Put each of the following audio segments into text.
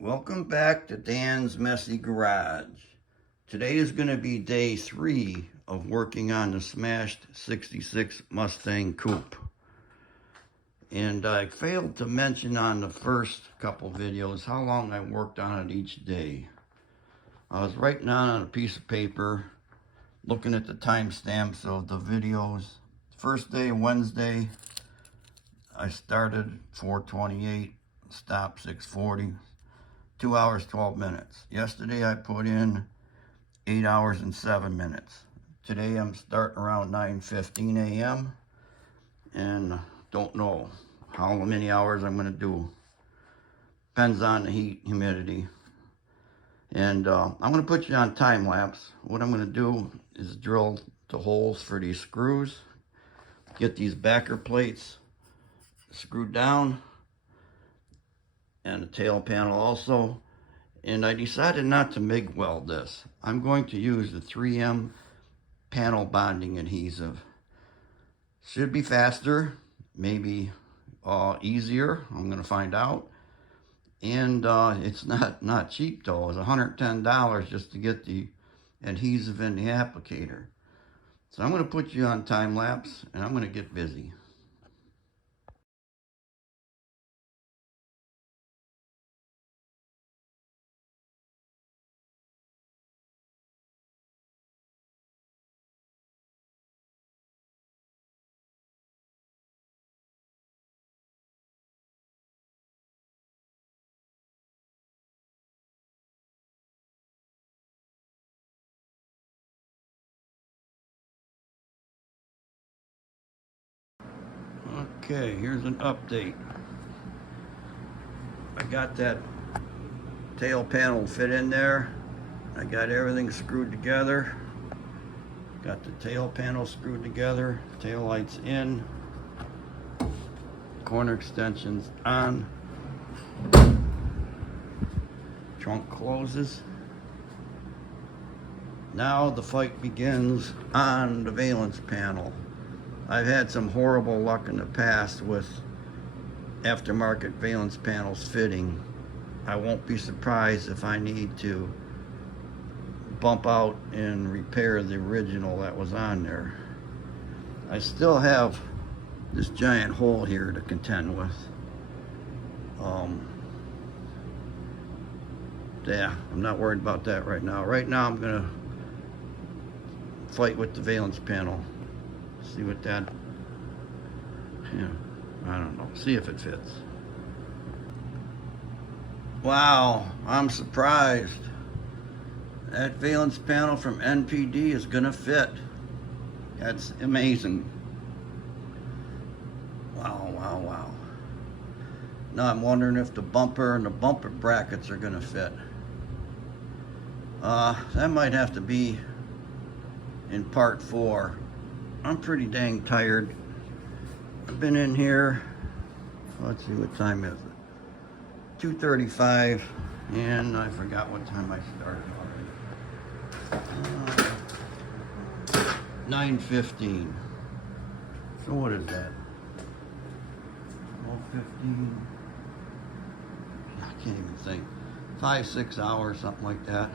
Welcome back to Dan's Messy Garage. Today is going to be day 3 of working on the smashed 66 Mustang Coupe. And I failed to mention on the first couple videos how long I worked on it each day. I was writing on a piece of paper, looking at the timestamps of the videos. First day, Wednesday, I started 4:28, stopped 6:40. 2 hours, 12 minutes. Yesterday I put in 8 hours and 7 minutes. Today I'm starting around 9:15 a.m. and don't know how many hours I'm going to do. Depends on the heat, humidity. And I'm going to put you on time lapse. What I'm going to do is drill the holes for these screws, get these backer plates screwed down, and the tail panel also. And I decided not to MIG weld this. I'm going to use the 3M panel bonding adhesive. Should be faster, maybe easier. I'm going to find out. And it's not cheap though. It's $110 just to get the adhesive in the applicator. So I'm going to put you on time lapse and I'm going to get busy. Okay, here's an update. I got that tail panel fit in there. I got everything screwed together. Got the tail panel screwed together, tail lights in, corner extensions on, trunk closes. Now the fight begins on the valence panel. I've had some horrible luck in the past with aftermarket valence panels fitting. I won't be surprised if I need to bump out and repair the original that was on there. I still have this giant hole here to contend with. Yeah, I'm not worried about that right now. Right now I'm gonna fight with the valence panel. See what that, yeah, I don't know. See if it fits. Wow, I'm surprised. That valence panel from NPD is gonna fit. That's amazing. Wow, wow, wow. Now I'm wondering if the bumper and the bumper brackets are gonna fit. That might have to be in part 4. I'm pretty dang tired. I've been in here, let's see, what time is it? 2:35, and I forgot what time I started already. 9:15. So what is that? 12:15. I can't even think. 5-6 hours, something like that.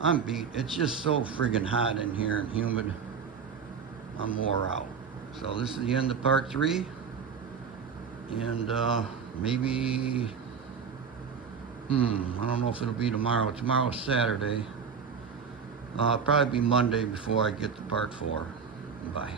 I'm beat. It's just so friggin' hot in here and humid. I'm wore out. So this is the end of part 3. And maybe, I don't know if it'll be tomorrow. Tomorrow's Saturday. Probably be Monday before I get to part 4. Bye.